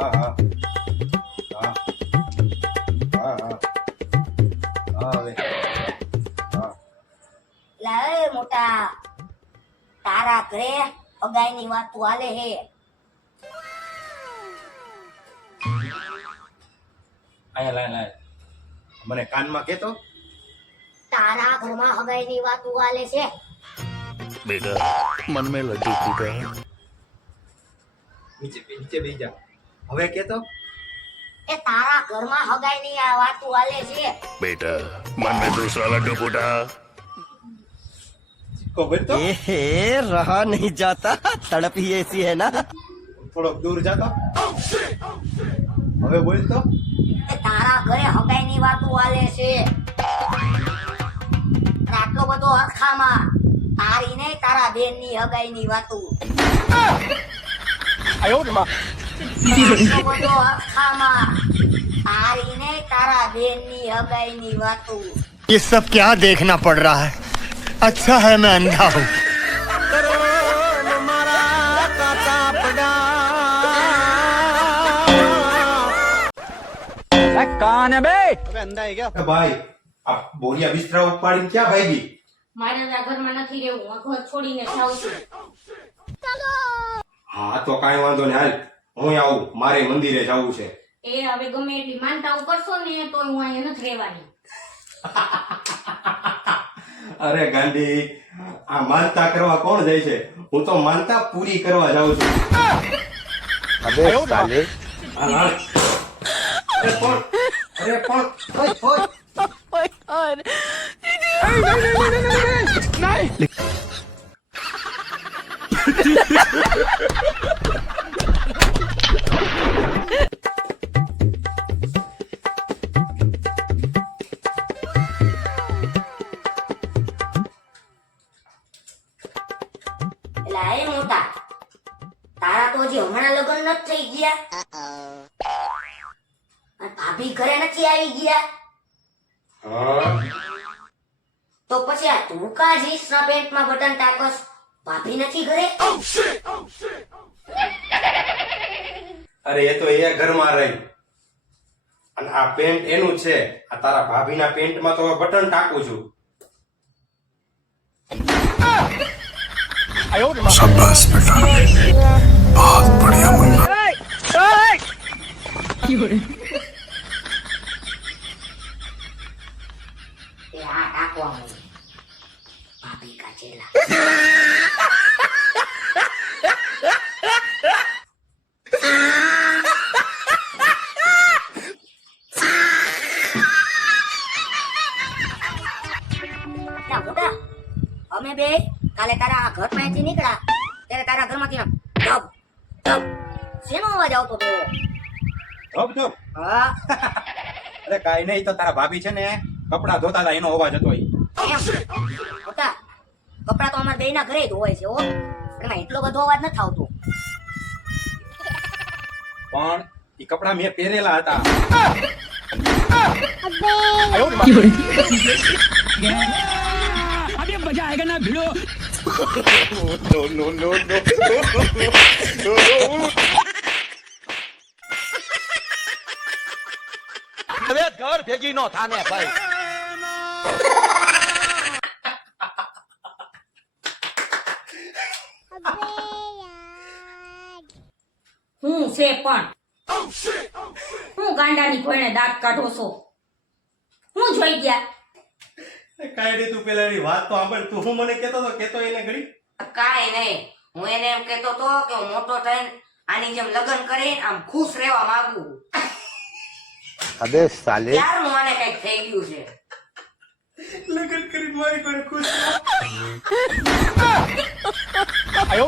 હા હા હા હા હા હા હવે હા લાય મોટા તારા ઘરે અગાઈની વાત હાલે હે. અહીંયા લાય લાય મને કાનમાં કેતો તારા ઘરમાં અગાઈની વાત હાલે છે. बेटा मन में लड्डू फूटा નીચે બેસી જા હવે કેતો એ તારા ઘરમાં હગાઈની આ વાત હાલે છે. बेटा मन में दूसरा लड्डू फूटा ખબર તો ए रहा नहीं जाता तड़प ही ऐसी है ना થોડોક દૂર જાતો હવે બોલ તો એ તારા ઘરે હગાઈની વાત હાલે છે. આટલો બધો અરખામાં તારી ને તારા બેનની હગાઈની વાતો. આટલો બધો અરખામાં તારી ને તારા બેનની હગાઈની વાતો. ये सब क्या देखना पड़ रहा है अच्छा है मैं अंधा हूँ ભાઈ આ બોરિયા બિસ્તરા ઉપાડીને ક્યાં ભાગી મારે આ ઘરમાં નથી રહેવું, હું ઘર છોડીને જાઉં છું. હા તો કાંઈ વાંધો નહીં હાલ હું આવું મારે મંદિરે જવું છે એ હવે ગમે એટલી માનતાઓ કરશો ને તો હું અહીંયા નથી રહેવાની. અરે ગાંધી આ માનતા કરવા કોણ જાય છે હું તો માનતા પૂરી કરવા જાઉં છું अबे साले હાલ, હાલ. અરે પણ ઓય, ઓય. એલા એ મોટા તારા તો હજી હમણાં લગ્ન નથી થઈ ગયા અને ભાભી ઘરે નથી આવી ગયા હા તો પછી આ તું કા જીન્સના પેન્ટમાં બટન ટાકસ? ભાભી નથી ઘરે? અરે એ તો એ ઘરમાં રહી અને આ પેન્ટ એનું છે આ તારા ભાભીના પેન્ટમાં તો બટન ટાકું છું शाबाश बेटा बहुत बढ़िया मुन्ना એ આ ટાકવા મને ભાભી કા ચેલા. ના મોટા અમે બે કાલે તારા ઘર પાસેથી નીકળ્યા ત્યારે તારા ઘરમાંથી આમ ધબ ધબ શેનો અવાજ આવતો હતો? ધબ ધબ હા અરે કાઈ નહીં તો તારા ભાભી છે ને કપડા ધોતા હતા એનો અવાજ હતો ઈ. એમ મોટા કપડા તો અમારા બેયના ઘરે જ હોય છે હો, એમાં એટલો બધો અવાજ નથી આવતો. પણ ઈ કપડા મેં પહેરેલા હતા હવે ઘર ભેગી નો થાને ભાઈ હું છે પણ હું ગાંડાની કોઈને દાંત કાઢો છો? હું જોઈ ગયા? કાઈ નહીં તું પેલા એની વાત તો સાંભળ તું હું મને કેતો એને ઘડી કાંઈ નહીં, હું એને એમ કહેતો તો કે હું મોટો થઈને આની જેમ લગ્ન કરીને આમ ખુશ રહેવા માંગુ. अबे साले ક્યારનું આને કઈક થઈ ગયું છે. લગન કરીને મારી કોને ખુશ आयो